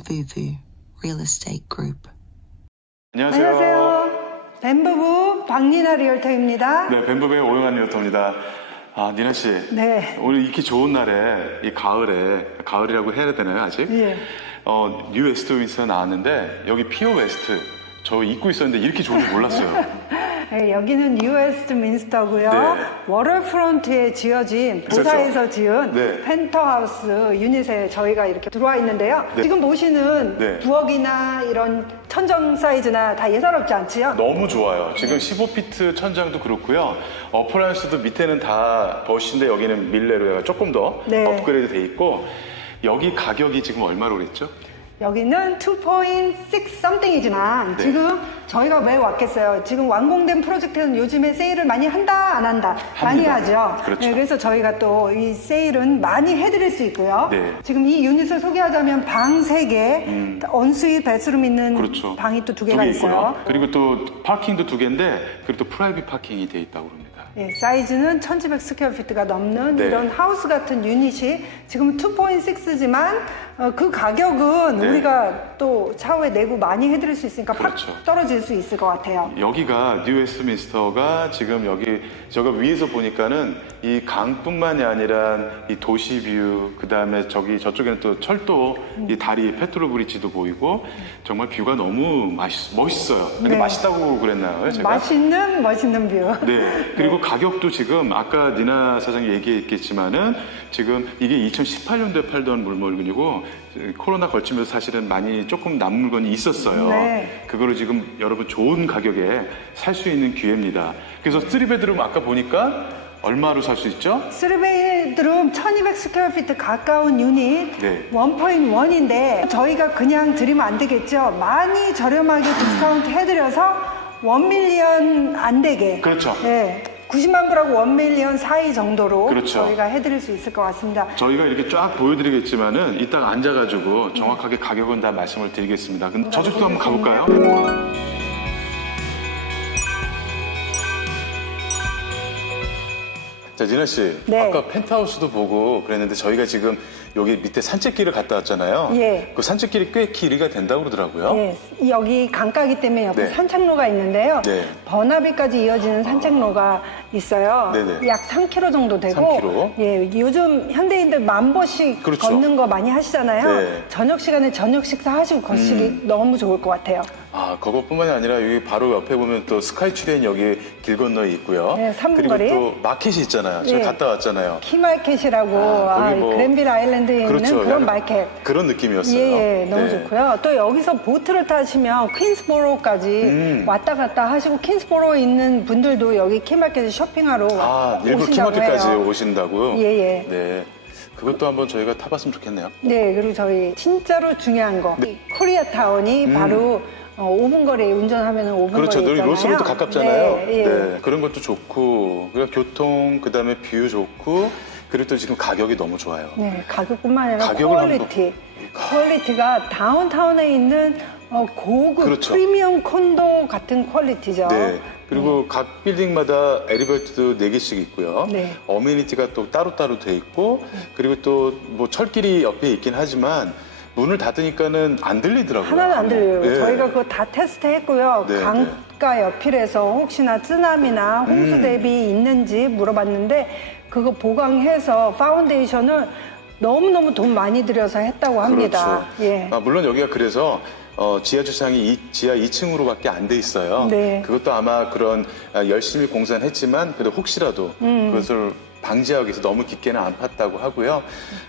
Banvuvu Real Estate Group. 안녕하세요. 안녕하세요. 뱀부부 박리나 리얼터입니다. 네, 벤부의 오영환 리어터입니다. 아, 니나 씨. 네. 오늘 이렇게 좋은 날에, 이 가을에, 가을이라고 해야 되나요, 아직? 예. 어, 뉴 웨스트 윈스터 나왔는데, 여기 피어 웨스트. 저 잊고 있었는데 이렇게 좋은 줄 몰랐어요. 네, 여기는 뉴웨스트 민스터고요. 네. 워터프론트에 지어진 그렇죠. 보사에서 지은 네. 펜터하우스 유닛에 저희가 이렇게 들어와 있는데요. 네. 지금 보시는 네. 부엌이나 이런 천정 사이즈나 다 예사롭지 않지요? 너무 좋아요. 지금 15피트 천장도 그렇고요. 어플라이언스도 밑에는 다 버시인데 여기는 밀레로 조금 더 네. 업그레이드 돼 있고, 여기 가격이 지금 얼마로 그랬죠? 여기는 2.6 something이지만 네. 지금 저희가 왜 왔겠어요? 지금 완공된 프로젝트는 요즘에 세일을 많이 한다 안 한다 많이 합니다. 하죠. 그렇죠. 네, 그래서 저희가 또 이 세일은 많이 해드릴 수 있고요. 네. 지금 이 유닛을 소개하자면 방 3개, 언스윗 베스룸 있는 음. 그렇죠. 방이 또두두 개가 개 있어요. 그리고 또 파킹도 두 개인데, 그리고 또 프라이빗 파킹이 돼 있다고 합니다. 예, 사이즈는 1100 스퀘어피트가 넘는 네. 이런 하우스 같은 유닛이 지금 2.6지만 어, 그 가격은 네. 우리가 또 차후에 내고 많이 해드릴 수 있으니까 그렇죠. 팍 떨어질 수 있을 것 같아요. 여기가 뉴 웨스트민스터가 지금 여기 저가 위에서 보니까는 이 강뿐만이 아니라 이 도시 뷰 그다음에 저기 저쪽에는 또 철도 이 다리 페트롤 브릿지도 보이고 정말 뷰가 너무 맛있 멋있어요. 근데 네. 맛있다고 그랬나요, 제가? 맛있는 멋있는 뷰. 네. 그리고 가격도 지금 아까 니나 사장이 얘기했겠지만은 지금 이게 2018년도에 팔던 물건이고 코로나 걸치면서 사실은 많이 조금 남은 물건이 있었어요. 네. 그거를 지금 여러분 좋은 가격에 살 수 있는 기회입니다. 그래서 쓰리베드룸 아까 보니까 얼마로 살 수 있죠? 쓰리베드룸 1200 스퀘어피트 가까운 유닛 네. 1.1인데 저희가 그냥 드리면 안 되겠죠. 많이 저렴하게 디스카운트 해드려서 1 밀리언 안 되게. 그렇죠. 네. 90만 불하고 1밀리언 사이 정도로 그렇죠. 저희가 해드릴 수 있을 것 같습니다. 저희가 이렇게 쫙 보여드리겠지만은 이따가 앉아가지고 정확하게 가격은 다 말씀을 드리겠습니다. 그럼 저쪽도 한번 가볼까요? 자, 진아 씨. 네. 아까 펜트하우스도 보고 그랬는데 저희가 지금 여기 밑에 산책길을 갔다 왔잖아요. 예. 그 산책길이 꽤 길이가 된다고 그러더라고요. 네, 여기 강가기 때문에 옆에 네. 산책로가 있는데요. 네. 버나비까지 이어지는 산책로가 있어요. 네네. 약 3km 정도 되고, 3km? 예, 요즘 현대인들 만 보씩 그렇죠. 걷는 거 많이 하시잖아요. 네. 음. 저녁 시간에 저녁 식사 하시고 걷시기 너무 좋을 것 같아요. 아, 그것뿐만이 아니라 여기 바로 옆에 보면 또 스카이 트레인 여기 길 건너에 있고요. 네, 삼분 그리고 거리. 또 마켓이 있잖아요. 저희 예. 갔다 왔잖아요. 키마켓이라고 아, 아, 거기 뭐- 그랜빌 아일랜드에 있는 그런 약간 마켓. 그런 느낌이었어요. 예, 예, 너무 네. 좋고요. 또 여기서 보트를 타시면 퀸스보로까지 음. 왔다 갔다 하시고 퀸스보로에 있는 분들도 여기 키마켓에 쇼핑하러 아, 일부 오신다고 키마켓까지 해요. 오신다고요? 예, 예. 네. 그것도 한번 저희가 타봤으면 좋겠네요. 네, 그리고 저희 진짜로 중요한 거. 이 코리아타운이 바로 어, 5분 거리에 운전하면 5분 음. 그렇죠. 있잖아요. 로스로도 가깝잖아요. 네, 예. 그런 것도 좋고, 그리고 교통, 그 다음에 뷰 좋고, 그리고 또 지금 가격이 너무 좋아요. 네, 가격뿐만 아니라 가격을 퀄리티. 퀄리티가 다운타운에 있는 어, 고급 그렇죠. 프리미엄 콘도 같은 퀄리티죠. 네. 그리고 각 빌딩마다 엘리베이터도 4개씩 있고요. 네. 어메니티가 또 따로따로 돼 있고, 그리고 또 뭐 철길이 옆에 있긴 하지만, 문을 닫으니까는 안 들리더라고요. 하나도 안 들려요. 네. 저희가 그거 다 테스트 했고요. 네, 강가 옆이라서 혹시나 쓰나미나 홍수 음. 대비 있는지 물어봤는데 그거 보강해서 파운데이션을 너무너무 돈 많이 들여서 했다고 합니다. 그렇죠. 예. 아, 물론 여기가 그래서 어, 지하 주차장이 이- 지하 2층으로밖에 안 돼 있어요. 네. 그것도 아마 그런 아, 열심히 공사는 했지만 그래도 혹시라도 음. 그것을 방지하기 위해서 너무 깊게는 안 팠다고 하고요.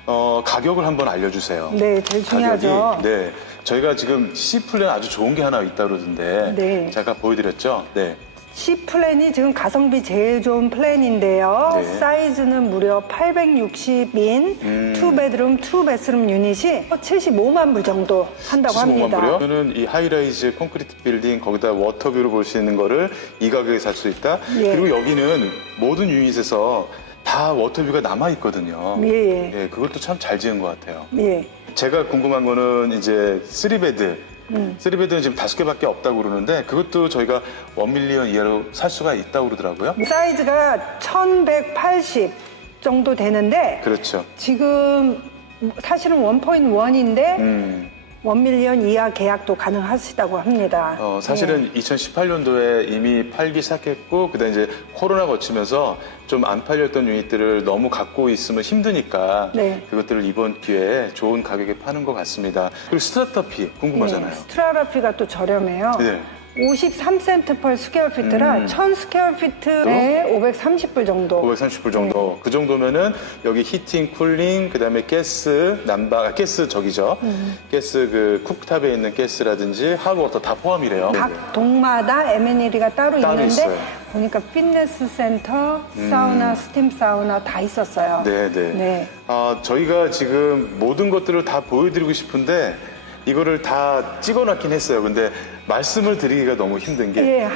어, 가격을 한번 알려주세요. 네, 제일 중요하죠. 가격이, 네. 저희가 지금 C 플랜 아주 좋은 게 하나 있다 그러던데. 네. 제가 보여드렸죠. 네. C 플랜이 지금 가성비 제일 좋은 플랜인데요. 네. 사이즈는 무려 860인 음. 투 베드룸, 투 베스룸 유닛이 75만 불 정도 한다고 75만 합니다. 불이요? 저는 이 하이라이즈 콘크리트 빌딩 거기다 워터뷰를 볼 수 있는 거를 이 가격에 살 수 있다. 예. 그리고 여기는 모든 유닛에서 다 워터뷰가 남아 있거든요. 예, 예. 그것도 참 잘 지은 것 같아요. 예. 제가 궁금한 거는 이제 쓰리베드. 음. 쓰리베드는 지금 다섯 개밖에 없다고 그러는데 그것도 저희가 원 밀리언 이하로 살 수가 있다고 그러더라고요. 사이즈가 1180 정도 되는데 그렇죠. 지금 사실은 1.1인데 음, 원밀리언 이하 계약도 가능하시다고 합니다. 어, 사실은 2018년도에 이미 팔기 시작했고, 그 다음에 이제 코로나 거치면서 좀 안 팔렸던 유닛들을 너무 갖고 있으면 힘드니까 네. 그것들을 이번 기회에 좋은 가격에 파는 것 같습니다. 그리고 스타터피 궁금하잖아요. 네, 스트라라피가 또 저렴해요. 네. 53센트 펄 스퀘어 피트라 음. 1000 스퀘어 피트에 530불 정도. 530불 정도. 그 정도면은 여기 히팅, 쿨링, 그 다음에 가스, 난방, 아, 가스 저기죠. 음. 가스 그 쿡탑에 있는 가스라든지 핫워터 다 포함이래요. 각 동마다 M&E가 따로, 따로 있는데 있어요. 보니까 피트니스 센터, 사우나, 스팀 사우나 다 있었어요. 네, 네. 네. 아, 저희가 지금 모든 것들을 다 보여드리고 싶은데 이거를 다 찍어놨긴 했어요. 근데 말씀을 드리기가 너무 힘든 게 예.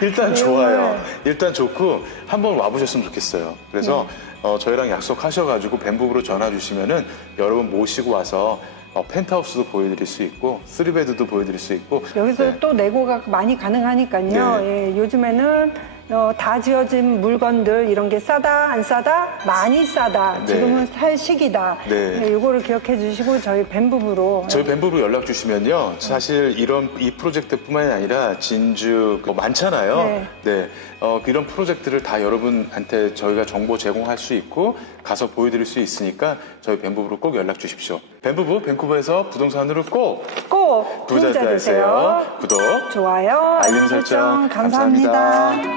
일단 정말. 좋아요. 일단 좋고 한번 와보셨으면 좋겠어요. 그래서 네. 어, 저희랑 약속하셔가지고 벤북으로 전화 주시면은 여러분 모시고 와서 어, 펜트하우스도 보여드릴 수 있고 쓰리베드도 보여드릴 수 있고 여기서 네. 또 내고가 많이 가능하니까요. 네. 예, 요즘에는 어, 다 지어진 물건들 이런 게 싸다 안 싸다 많이 싸다 네. 지금은 살 시기다. 네. 네, 이거를 기억해 주시고 저희 벤부부로 저희 벤부로 연락 주시면요. 사실 이런 이 프로젝트뿐만이 아니라 진주 뭐 많잖아요. 네. 네. 어, 이런 프로젝트를 다 여러분한테 저희가 정보 제공할 수 있고 가서 보여드릴 수 있으니까 저희 벤부부로 꼭 연락 주십시오. 벤부부 벤쿠버에서 부동산으로 꼭 꼭 부자 되세요. 되세요. 구독, 좋아요, 알림 설정 감사합니다. 감사합니다.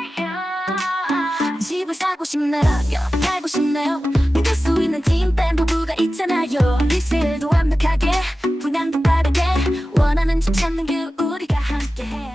집을 사고 싶나요? 살고 싶나요? 믿을 수 있는 팀 밴 부부가 있잖아요 리셀도 완벽하게 분양도 빠르게 원하는 집 찾는 게 우리가 함께해